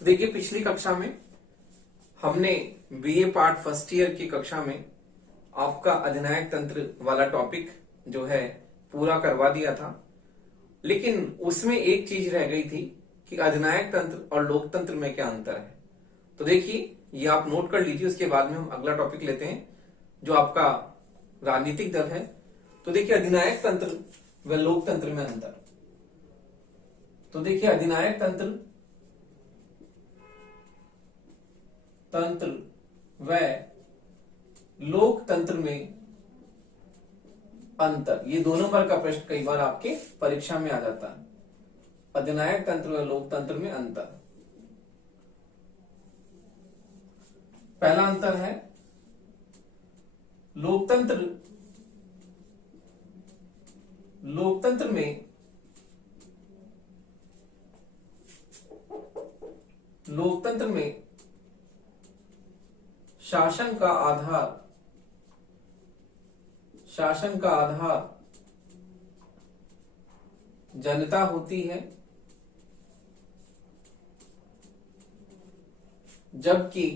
तो देखिए पिछली कक्षा में हमने बीए पार्ट फर्स्ट ईयर की कक्षा में आपका अधिनायक तंत्र वाला टॉपिक जो है पूरा करवा दिया था। लेकिन उसमें एक चीज रह गई थी कि अधिनायक तंत्र और लोकतंत्र में क्या अंतर है। तो देखिए ये आप नोट कर लीजिए, उसके बाद में हम अगला टॉपिक लेते हैं जो आपका राजनीतिक दल है। तो देखिए अधिनायक तंत्र व लोकतंत्र में अंतर। तो देखिए अधिनायक तंत्र व लोकतंत्र में अंतर, ये 2 नंबर का प्रश्न कई बार आपके परीक्षा में आ जाता है। अधिनायक तंत्र व लोकतंत्र में अंतर। पहला अंतर है लोकतंत्र में शासन का आधार जनता होती है, जबकि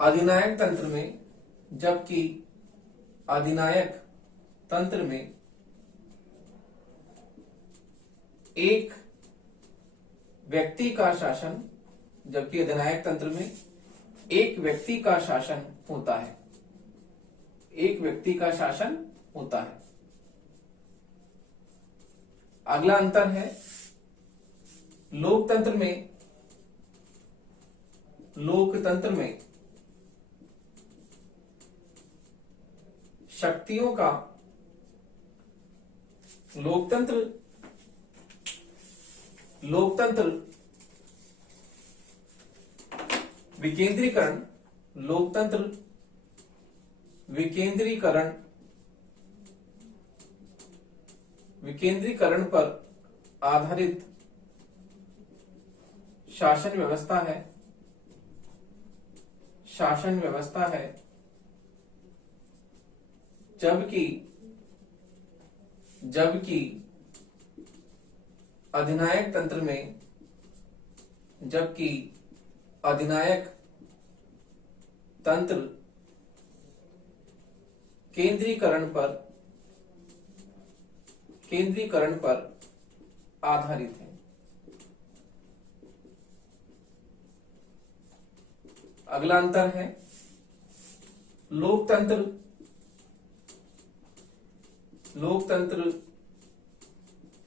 अधिनायक तंत्र में एक व्यक्ति का शासन होता है। अगला अंतर है लोकतंत्र में शक्तियों का लोकतंत्र विकेंद्रीकरण पर आधारित शासन व्यवस्था है, जबकि अधिनायक तंत्र केंद्रीकरण पर आधारित है। अगला अंतर है लोकतंत्र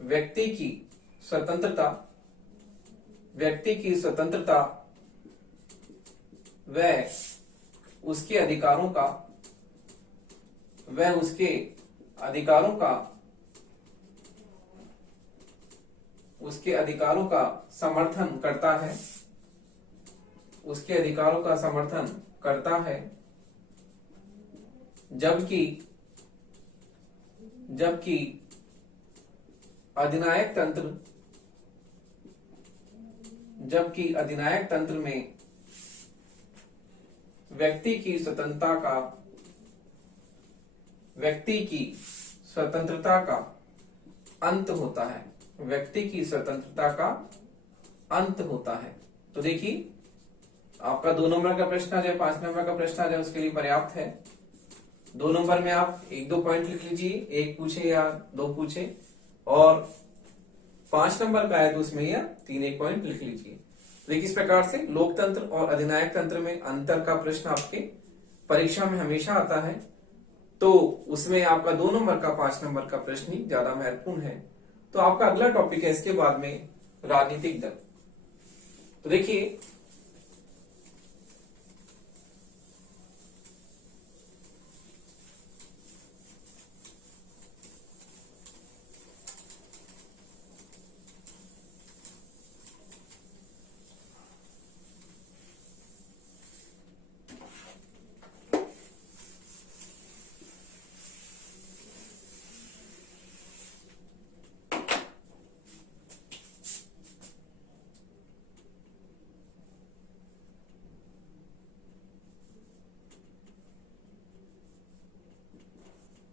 व्यक्ति की स्वतंत्रता व उसके अधिकारों का समर्थन करता है, जबकि अधिनायक तंत्र में व्यक्ति की स्वतंत्रता का अंत होता है। तो देखिए आपका 2 नंबर का प्रश्न आ जाए, 5 नंबर का प्रश्न आ जाए, उसके लिए पर्याप्त है। 2 नंबर में आप 1-2 पॉइंट लिख लीजिए, 1 पूछे या 2 पूछे, और 5 नंबर का है तो उसमें या 3-1 पॉइंट लिख लीजिए। देखिए इस प्रकार से लोकतंत्र और अधिनायक तंत्र में अंतर का प्रश्न आपके परीक्षा में हमेशा आता है। तो उसमें आपका 2 नंबर का 5 नंबर का प्रश्न ही ज्यादा महत्वपूर्ण है। तो आपका अगला टॉपिक है इसके बाद में राजनीतिक दल। तो देखिए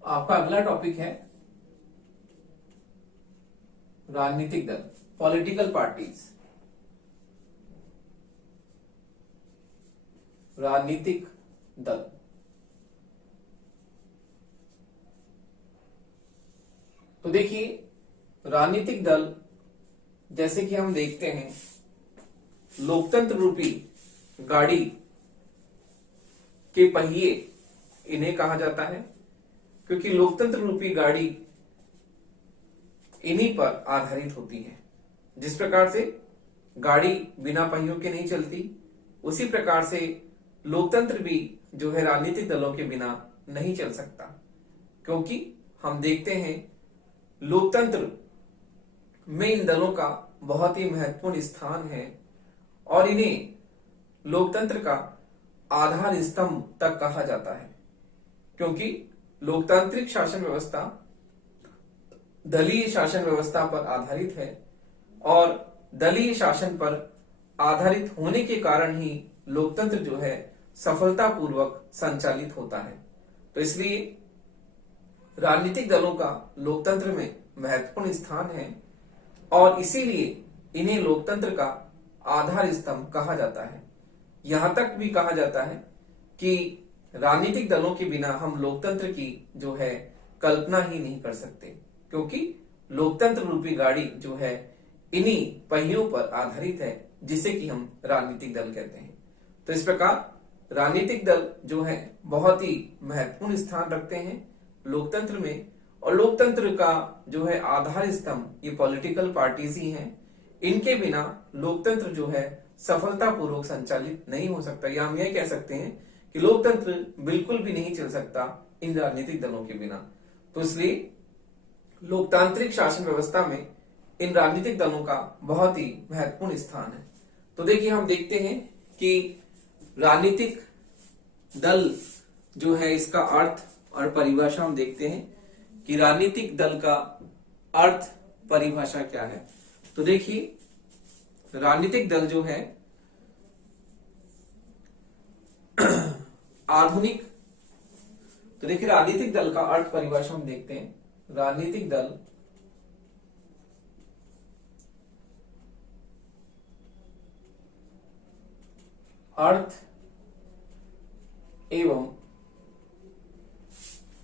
आपका अगला टॉपिक है राजनीतिक दल, पॉलिटिकल पार्टीज, राजनीतिक दल। तो देखिए राजनीतिक दल जैसे कि हम देखते हैं लोकतंत्र रूपी गाड़ी के पहिए इन्हें कहा जाता है, क्योंकि लोकतंत्र रूपी गाड़ी इन्हीं पर आधारित होती है। जिस प्रकार से गाड़ी बिना पहियों के नहीं चलती, उसी प्रकार से लोकतंत्र भी जो है राजनीतिक दलों के बिना नहीं चल सकता, क्योंकि हम देखते हैं लोकतंत्र में इन दलों का बहुत ही महत्वपूर्ण स्थान है और इन्हें लोकतंत्र का आधार स्तंभ तक कहा जाता है, क्योंकि लोकतांत्रिक शासन व्यवस्था दलीय शासन व्यवस्था पर आधारित है और दलीय शासन पर आधारित होने के कारण ही लोकतंत्र जो है सफलतापूर्वक संचालित होता है। तो इसलिए राजनीतिक दलों का लोकतंत्र में महत्वपूर्ण स्थान है और इसीलिए इन्हें लोकतंत्र का आधार स्तंभ कहा जाता है। यहां तक भी कहा जाता है कि राजनीतिक दलों के बिना हम लोकतंत्र की जो है कल्पना ही नहीं कर सकते, क्योंकि लोकतंत्र रूपी गाड़ी जो है इन्हीं पहियों पर आधारित है, जिसे कि हम राजनीतिक दल कहते हैं। तो इस प्रकार राजनीतिक दल जो है बहुत ही महत्वपूर्ण स्थान रखते हैं लोकतंत्र में, और लोकतंत्र का जो है आधार स्तंभ ये पॉलिटिकल पार्टीज ही हैं। इनके बिना लोकतंत्र जो है सफलतापूर्वक संचालित नहीं हो सकता, या हम यह कह सकते हैं कि लोकतंत्र बिल्कुल भी नहीं चल सकता इन राजनीतिक दलों के बिना। तो इसलिए लोकतांत्रिक शासन व्यवस्था में इन राजनीतिक दलों का बहुत ही महत्वपूर्ण स्थान है। तो देखिए हम देखते हैं कि राजनीतिक दल जो है इसका अर्थ और परिभाषा हम देखते हैं कि राजनीतिक दल का अर्थ परिभाषा क्या है। तो देखिए राजनीतिक दल जो है आधुनिक, तो देखिए राजनीतिक दल का अर्थ परिभाषा हम देखते हैं। राजनीतिक दल अर्थ एवं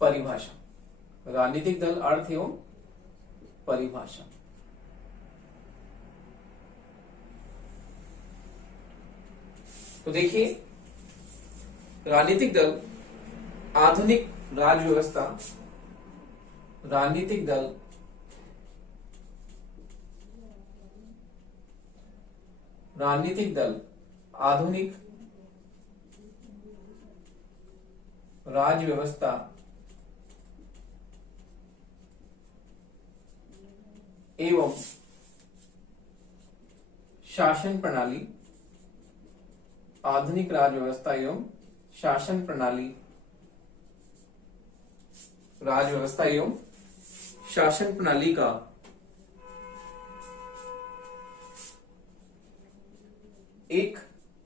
परिभाषा, राजनीतिक दल अर्थ एवं परिभाषा। तो देखिए राजनीतिक दल आधुनिक राज्य व्यवस्था, राजनीतिक दल आधुनिक राज्य व्यवस्था एवं शासन प्रणाली, आधुनिक राज्य व्यवस्था एवं शासन प्रणाली, राज्य व्यवस्था एवं शासन प्रणाली का एक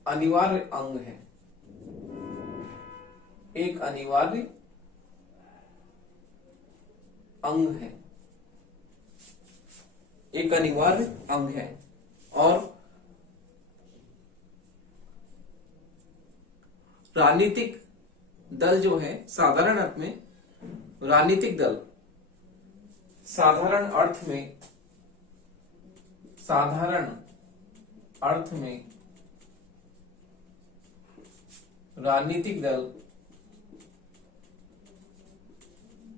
अनिवार्य अंग है, एक अनिवार्य अंग है, एक अनिवार्य अंग है। और राजनीतिक दल जो है साधारण अर्थ में, राजनीतिक दल साधारण अर्थ में, साधारण अर्थ में राजनीतिक दल,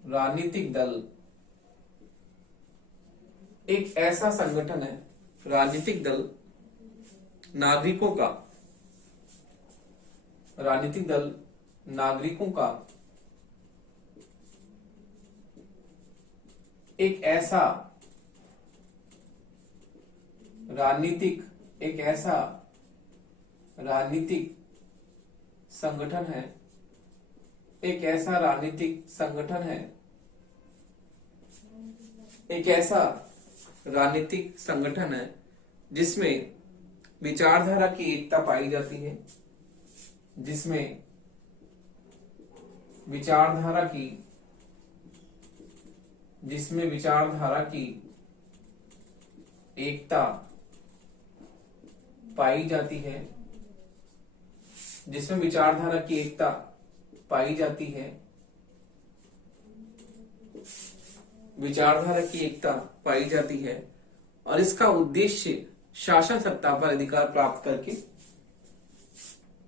राजनीतिक दल एक ऐसा संगठन है, राजनीतिक दल नागरिकों का, राजनीतिक दल नागरिकों का एक ऐसा राजनीतिक, एक ऐसा राजनीतिक संगठन है, एक ऐसा राजनीतिक संगठन है, एक ऐसा राजनीतिक संगठन है जिसमें विचारधारा की एकता पाई जाती है, जिसमें विचारधारा की, जिसमें विचारधारा की एकता पाई जाती है, जिसमें विचारधारा की एकता पाई जाती है, विचारधारा की एकता पाई जाती है, और इसका उद्देश्य शासन सत्ता पर अधिकार प्राप्त करके,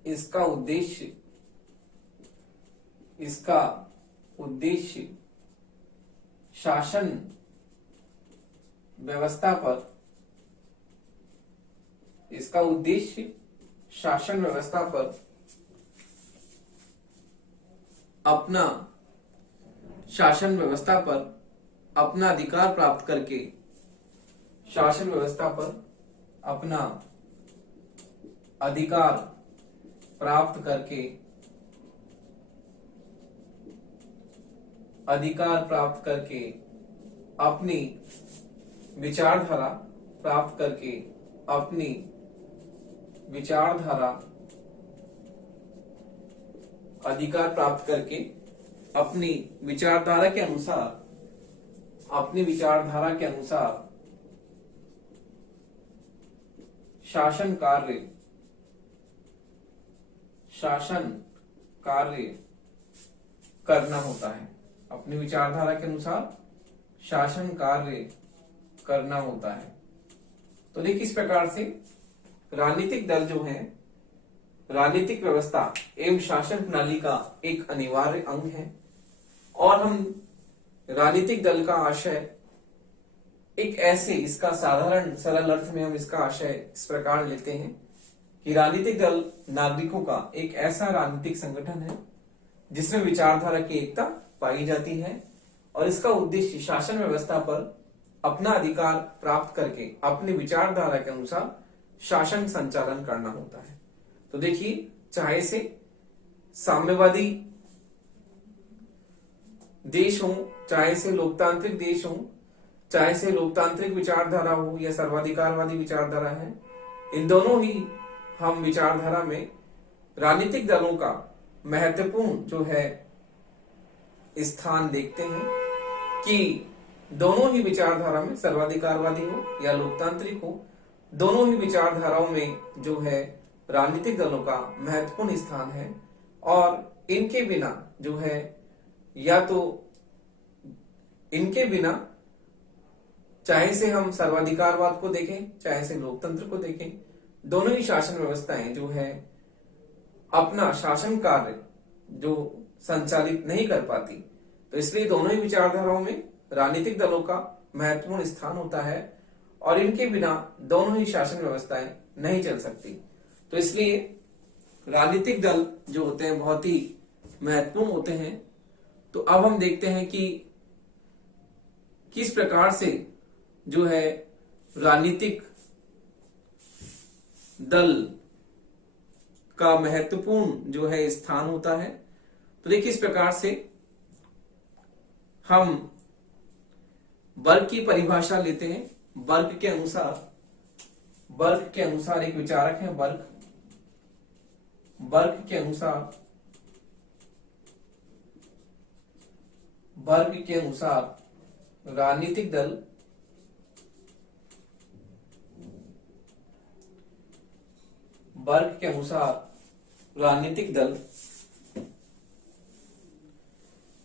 इसका उद्देश्य शासन व्यवस्था पर, इसका उद्देश्य शासन व्यवस्था पर अपना शासन व्यवस्था पर अपना अधिकार प्राप्त करके, शासन व्यवस्था पर अपना अधिकार प्राप्त करके, अधिकार प्राप्त करके, अपनी विचारधारा प्राप्त करके, अपनी विचारधारा अधिकार प्राप्त करके, अपनी विचारधारा के अनुसार, अपनी विचारधारा के अनुसार शासन कार्य करना होता है। अपनी विचारधारा के अनुसार शासन कार्य करना होता है। तो देखिए, इस प्रकार से राजनीतिक दल जो है राजनीतिक व्यवस्था एवं शासन प्रणाली का एक अनिवार्य अंग है। और हम राजनीतिक दल का आशय एक ऐसे, इसका साधारण सरल अर्थ में हम इसका आशय इस प्रकार लेते हैं कि राजनीतिक दल नागरिकों का एक ऐसा राजनीतिक संगठन है जिसमें विचारधारा की एकता पाई जाती है, और इसका उद्देश्य शासन व्यवस्था पर अपना अधिकार प्राप्त करके अपनी विचारधारा के अनुसार शासन संचालन करना होता है। तो देखिए, चाहे से साम्यवादी देश हो, चाहे से लोकतांत्रिक देश हो, चाहे से लोकतांत्रिक विचारधारा हो या सर्वाधिकारवादी विचारधारा है, इन दोनों ही हम विचारधारा में राजनीतिक दलों का महत्वपूर्ण जो है स्थान देखते हैं कि दोनों ही विचारधारा में, सर्वाधिकारवादी हो या लोकतांत्रिक हो, दोनों ही विचारधाराओं में जो है राजनीतिक दलों का महत्वपूर्ण स्थान है। और इनके बिना जो है, या तो इनके बिना, चाहे से हम सर्वाधिकारवाद को देखें, चाहे से लोकतंत्र को देखें, दोनों ही शासन व्यवस्थाएं जो है अपना शासन कार्य जो संचालित नहीं कर पाती। तो इसलिए दोनों ही विचारधाराओं में राजनीतिक दलों का महत्वपूर्ण स्थान होता है, और इनके बिना दोनों ही शासन व्यवस्थाएं नहीं चल सकती। तो इसलिए राजनीतिक दल जो होते हैं बहुत ही महत्वपूर्ण होते हैं। तो अब हम देखते हैं कि किस प्रकार से जो है राजनीतिक दल का महत्वपूर्ण जो है स्थान होता है। तो देखिए, इस प्रकार से हम वर्ग की परिभाषा लेते हैं। वर्ग के अनुसार एक विचारक है वर्ग के अनुसार राजनीतिक दल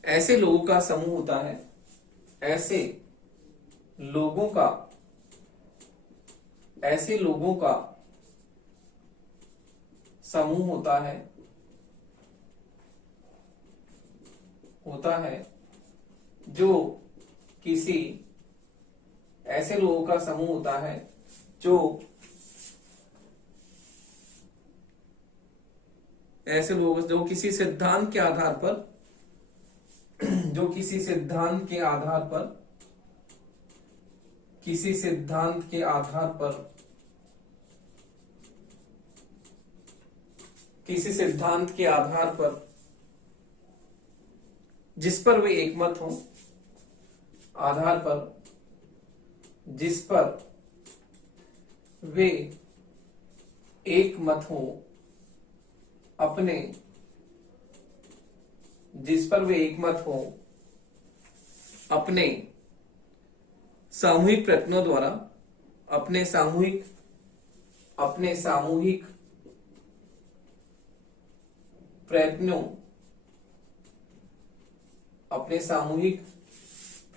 ऐसे लोगों का समूह होता है, ऐसे लोगों का समूह होता है जो किसी, ऐसे लोगों का समूह होता है जो ऐसे लोग जो किसी सिद्धांत के आधार पर किसी सिद्धांत के आधार पर जिस पर वे एकमत हो, जिस पर वे एकमत हो, अपने सामूहिक प्रयत्नों द्वारा अपने सामूहिक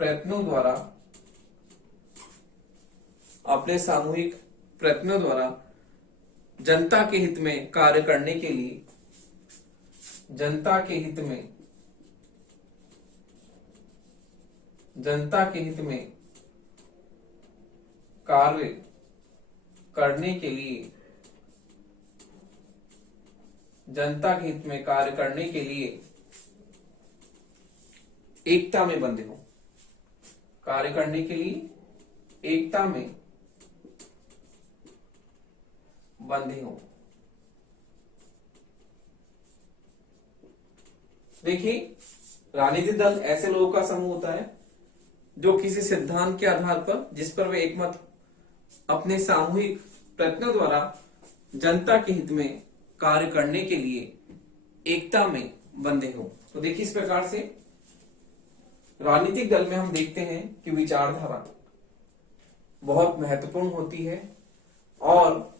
प्रयत्नों द्वारा जनता के हित में कार्य करने के लिए कार्य करने के लिए एकता में बंधे हो, कार्य करने के लिए एकता में बंधे हो। देखिए, राजनीतिक दल ऐसे लोगों का समूह होता है जो किसी सिद्धांत के आधार पर, जिस पर वे एकमत अपने सामूहिक प्रयत्नों द्वारा जनता के हित में कार्य करने के लिए एकता में बंधे हो। तो देखिए, इस प्रकार से राजनीतिक दल में हम देखते हैं कि विचारधारा बहुत महत्वपूर्ण होती है और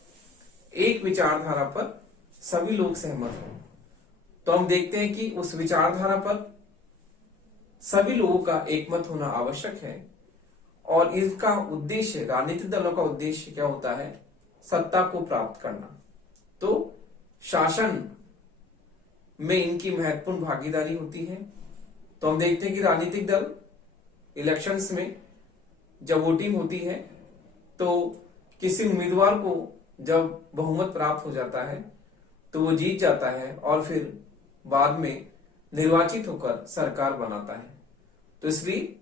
एक विचारधारा पर सभी लोग सहमत हो। तो हम देखते हैं कि उस विचारधारा पर सभी लोगों का एकमत होना आवश्यक है और इसका उद्देश्य, राजनीतिक दलों का उद्देश्य क्या होता है? सत्ता को प्राप्त करना। तो शासन में इनकी महत्वपूर्ण भागीदारी होती है। तो हम देखते हैं कि राजनीतिक दल इलेक्शंस में जब वोटिंग होती है तो किसी उम्मीदवार को जब बहुमत प्राप्त हो जाता है तो वो जीत जाता है और फिर बाद में निर्वाचित होकर सरकार बनाता है। तो इसलिए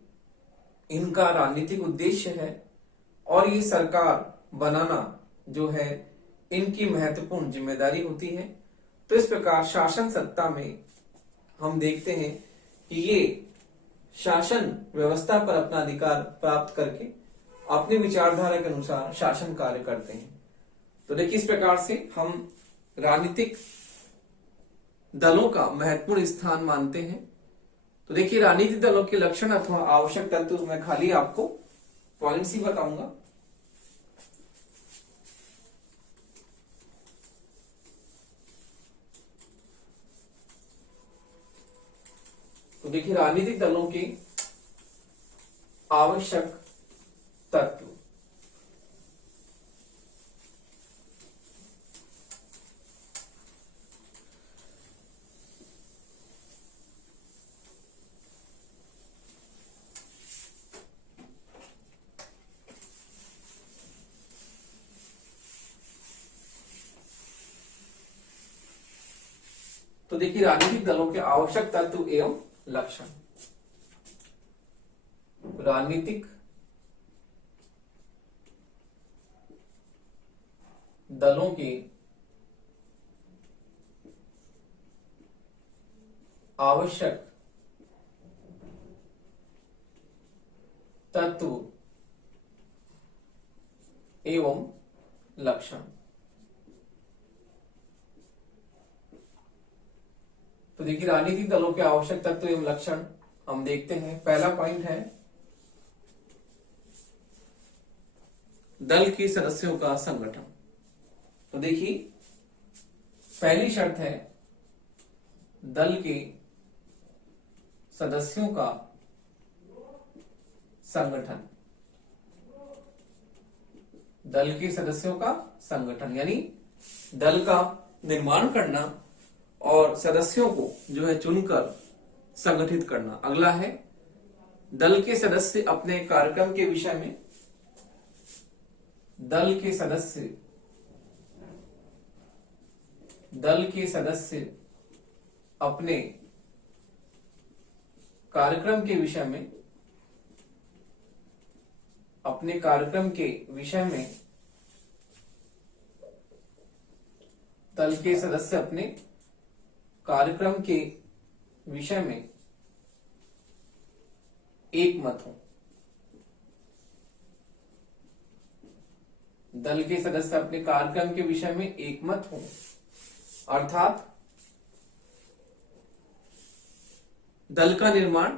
इनका राजनीतिक उद्देश्य है और ये सरकार बनाना जो है इनकी महत्वपूर्ण जिम्मेदारी होती है। तो इस प्रकार शासन सत्ता में हम देखते हैं कि ये शासन व्यवस्था पर अपना अधिकार प्राप्त करके अपनी विचारधारा के अनुसार शासन कार्य करते हैं। तो देखिए, इस प्रकार से हम राजनीतिक दलों का महत्वपूर्ण स्थान मानते हैं। तो देखिए, राजनीतिक दलों के लक्षण अथवा आवश्यक तत्व मैं खाली आपको पॉइंट्स ही बताऊंगा। तो देखिए, राजनीतिक दलों के आवश्यक तत्व। तो देखिए, राजनीतिक दलों के आवश्यक तत्व एवं लक्षण। राजनीतिक दलों के आवश्यक तत्व एवं लक्षण। तो देखिए, राजनीतिक दलों के आवश्यक तत्व एवं लक्षण हम देखते हैं। पहला पॉइंट है दल के सदस्यों का संगठन। तो देखिए, पहली शर्त है दल के सदस्यों का संगठन। दल के सदस्यों का संगठन यानी दल का निर्माण करना और सदस्यों को जो है चुनकर संगठित करना। अगला है दल के सदस्य अपने कार्यक्रम के विषय में, दल के सदस्य अपने कार्यक्रम के विषय में, दल के सदस्य अपने कार्यक्रम के विषय में एक मत हो। दल के सदस्य अपने कार्यक्रम के विषय में एक मत हो, अर्थात दल का निर्माण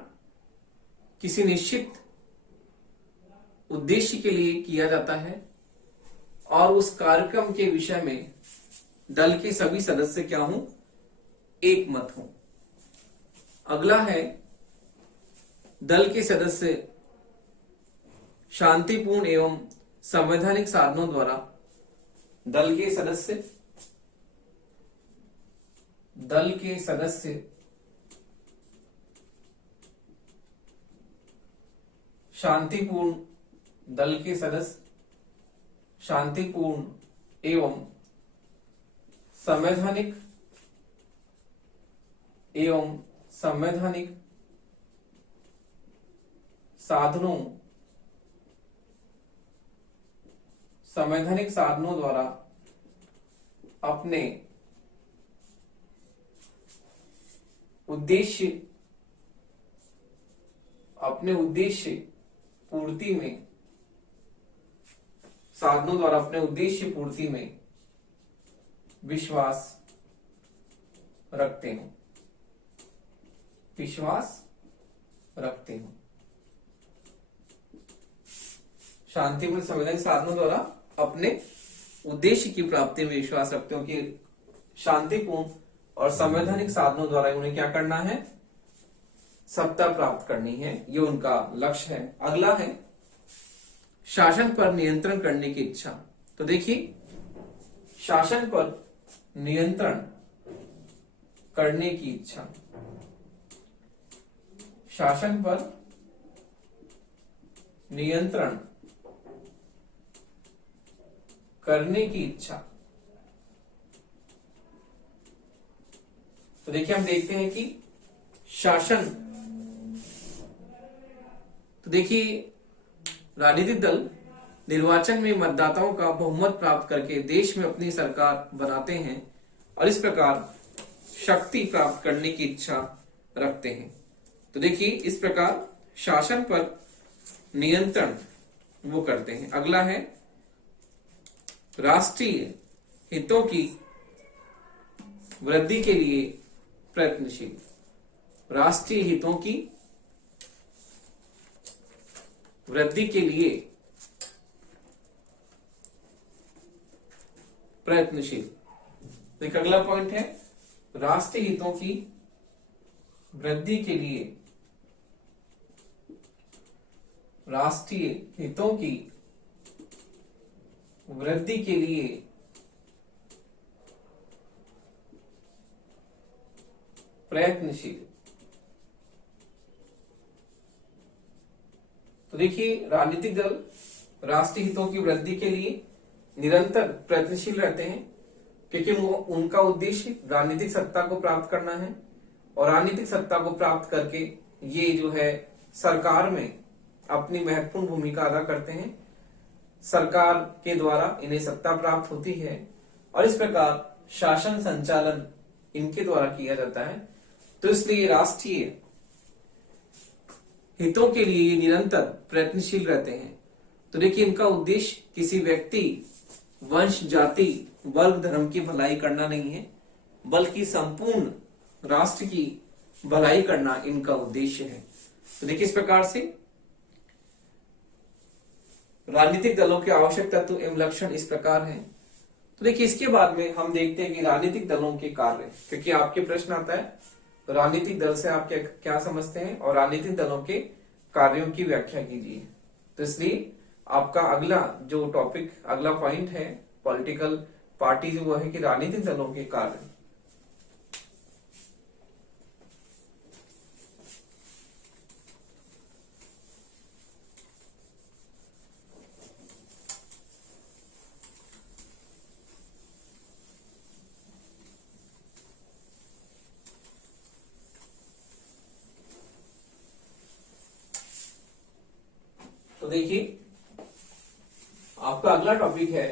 किसी निश्चित उद्देश्य के लिए किया जाता है और उस कार्यक्रम के विषय में दल के सभी सदस्य क्या हों, एक मत हों। अगला है, दल के सदस्य शांतिपूर्ण एवं संवैधानिक साधनों द्वारा, दल के सदस्य शांतिपूर्ण, दल के सदस्य शांतिपूर्ण एवं संवैधानिक साधनों द्वारा अपने उद्देश्य पूर्ति में, साधनों द्वारा अपने उद्देश्य पूर्ति में विश्वास रखते हो, शांतिपूर्ण संवैधानिक साधनों द्वारा अपने उद्देश्य की प्राप्ति में विश्वास रखते हो कि शांतिपूर्ण और संवैधानिक साधनों द्वारा उन्हें क्या करना है, सत्ता प्राप्त करनी है, ये उनका लक्ष्य है। अगला है, शासन पर नियंत्रण करने की इच्छा। तो देखिए, शासन पर नियंत्रण करने की इच्छा, शासन पर नियंत्रण करने की इच्छा। तो देखिए, हम देखते हैं कि शासन, तो देखिए, राजनीतिक दल निर्वाचन में मतदाताओं का बहुमत प्राप्त करके देश में अपनी सरकार बनाते हैं और इस प्रकार शक्ति प्राप्त करने की इच्छा रखते हैं। तो देखिए, इस प्रकार शासन पर नियंत्रण वो करते हैं। अगला है, राष्ट्रीय हितों की वृद्धि के लिए प्रयत्नशील, राष्ट्रीय हितों की वृद्धि के लिए प्रयत्नशील। देखिए, अगला पॉइंट है, राष्ट्रीय हितों की वृद्धि के लिए, राष्ट्रीय हितों की वृद्धि के लिए प्रयत्नशील। तो देखिए, राजनीतिक दल राष्ट्रीय हितों की वृद्धि के लिए निरंतर प्रयत्नशील रहते हैं क्योंकि उनका उद्देश्य राजनीतिक सत्ता को प्राप्त करना है और राजनीतिक सत्ता को प्राप्त करके ये जो है सरकार में अपनी महत्वपूर्ण भूमिका अदा करते हैं। सरकार के द्वारा इन्हें सत्ता प्राप्त होती है और इस प्रकार शासन संचालन इनके द्वारा किया जाता है। तो इसलिए राष्ट्रीय हितों के लिए ये निरंतर प्रयत्नशील रहते हैं। तो देखिए, इनका उद्देश्य किसी व्यक्ति, वंश, जाति, वर्ग, धर्म की भलाई करना नहीं है, बल्कि संपूर्ण राष्ट्र की भलाई करना इनका उद्देश्य है। तो देखिए, इस प्रकार से राजनीतिक दलों के आवश्यक तत्व एवं लक्षण इस प्रकार हैं। तो देखिए, इसके बाद में हम देखते हैं कि राजनीतिक दलों के कार्य, क्योंकि आपके प्रश्न आता है तो राजनीतिक दल से आप क्या समझते हैं और राजनीतिक दलों के कार्यों की व्याख्या कीजिए। तो इसलिए आपका अगला जो टॉपिक, अगला पॉइंट है पॉलिटिकल पार्टीज, वो है कि राजनीतिक दलों के कार्य। तो देखिए, आपका अगला टॉपिक है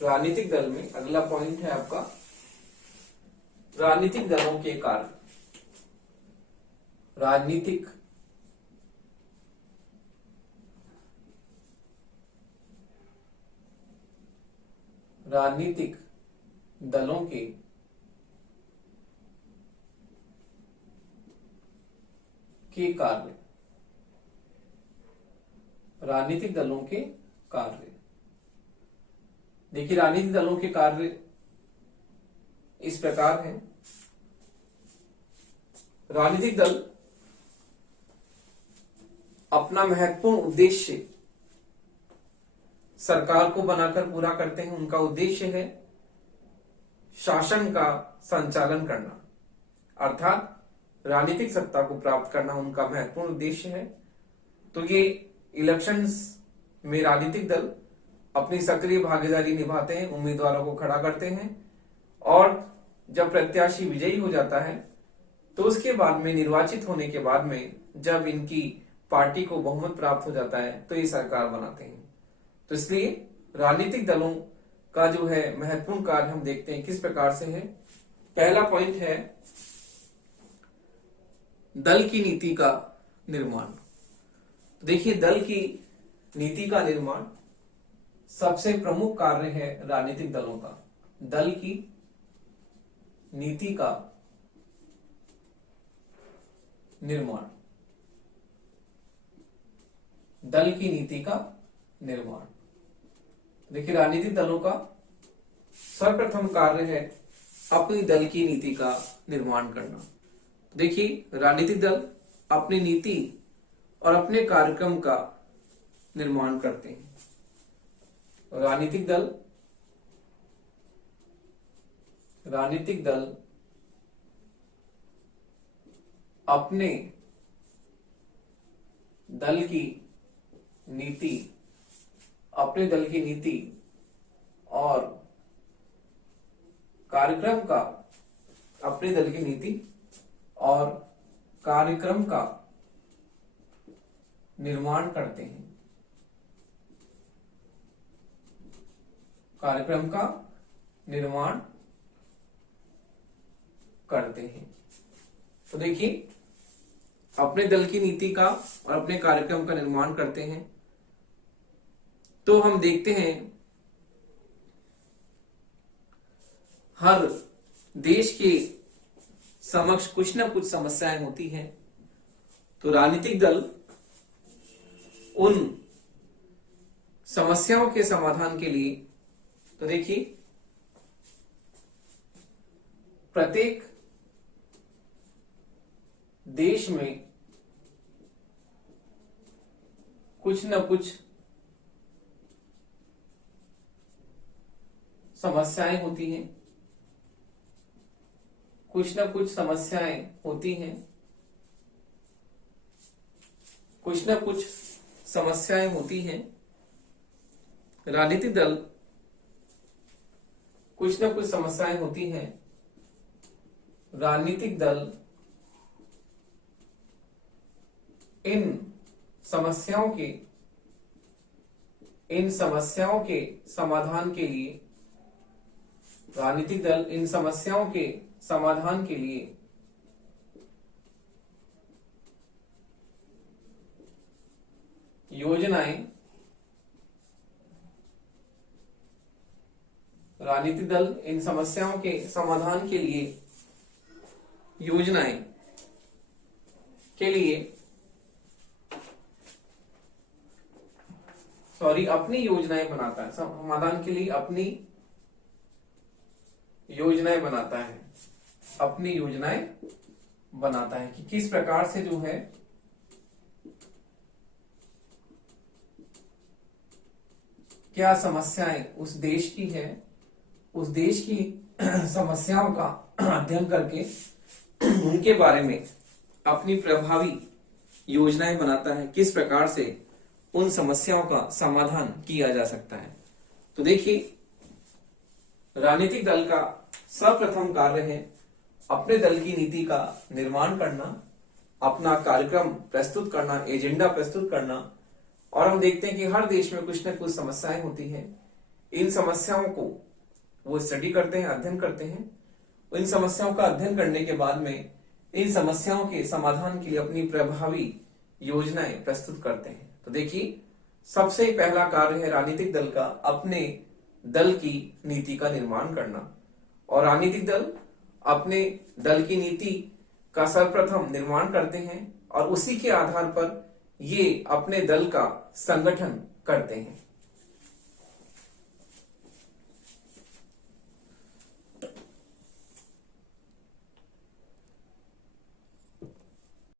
राजनीतिक दल में, अगला पॉइंट है आपका राजनीतिक दलों के कार्य। राजनीतिक दलों के कार्य, राजनीतिक दलों के कार्य। देखिए राजनीतिक दलों के कार्य इस प्रकार हैं। राजनीतिक दल अपना महत्वपूर्ण उद्देश्य सरकार को बनाकर पूरा करते हैं। उनका उद्देश्य है शासन का संचालन करना, अर्थात राजनीतिक सत्ता को प्राप्त करना उनका महत्वपूर्ण उद्देश्य है। तो ये इलेक्शंस में राजनीतिक दल अपनी सक्रिय भागीदारी निभाते हैं, उम्मीदवारों को खड़ा करते हैं, और जब प्रत्याशी विजयी हो जाता है तो उसके बाद में, निर्वाचित होने के बाद में, जब इनकी पार्टी को बहुमत प्राप्त हो जाता है तो ये सरकार बनाते हैं। तो इसलिए राजनीतिक दलों का जो है महत्वपूर्ण कार्य हम देखते हैं किस प्रकार से है। पहला पॉइंट है दल की नीति का निर्माण। देखिए दल की नीति का निर्माण सबसे प्रमुख कार्य है राजनीतिक दलों का। दल की नीति का निर्माण, दल की नीति का निर्माण। देखिए राजनीतिक दलों का सर्वप्रथम कार्य है अपनी दल की नीति का निर्माण करना। देखिए राजनीतिक दल अपनी नीति और अपने कार्यक्रम का निर्माण करते हैं। राजनीतिक दल अपने दल की नीति और कार्यक्रम का, अपने दल की नीति और कार्यक्रम का निर्माण करते हैं। कार्यक्रम का निर्माण करते हैं। तो देखिए अपने दल की नीति का और अपने कार्यक्रम का निर्माण करते हैं। तो हम देखते हैं हर देश के समक्ष कुछ न कुछ समस्याएं होती हैं। तो राजनीतिक दल उन समस्याओं के समाधान के लिए, तो देखिए प्रत्येक देश में कुछ न कुछ समस्याएं होती हैं, कुछ न कुछ समस्याएं होती हैं, कुछ न कुछ समस्याएं होती हैं। राजनीतिक दल कुछ न कुछ समस्याएं होती हैं। राजनीतिक दल इन समस्याओं के समाधान के लिए, राजनीतिक दल इन समस्याओं के समाधान के लिए योजनाएं, राजनीतिक दल इन समस्याओं के समाधान के लिए योजनाएं के लिए अपनी योजनाएं बनाता है। समाधान के लिए अपनी योजनाएं बनाता है, अपनी योजनाएं बनाता है कि किस प्रकार से जो है क्या समस्याएं उस देश की है, उस देश की समस्याओं का अध्ययन करके उनके बारे में अपनी प्रभावी योजनाएं बनाता है, किस प्रकार से उन समस्याओं का समाधान किया जा सकता है। तो देखिए राजनीतिक दल का सर्वप्रथम कार्य है अपने दल की नीति का निर्माण करना, अपना कार्यक्रम प्रस्तुत करना, एजेंडा प्रस्तुत करना। और हम देखते हैं कि हर देश में कुछ न कुछ समस्याएं होती हैं। इन समस्याओं को वो स्टडी करते हैं, अध्ययन करते हैं। इन समस्याओं का अध्ययन करने के बाद में इन समस्याओं के समाधान के लिए अपनी प्रभावी योजनाएं प्रस्तुत करते हैं। तो देखिए सबसे पहला कार्य है राजनीतिक दल का अपने दल की नीति का निर्माण करना। और राजनीतिक दल अपने दल की नीति का सर्वप्रथम निर्माण करते हैं और उसी के आधार पर ये अपने दल का संगठन करते हैं।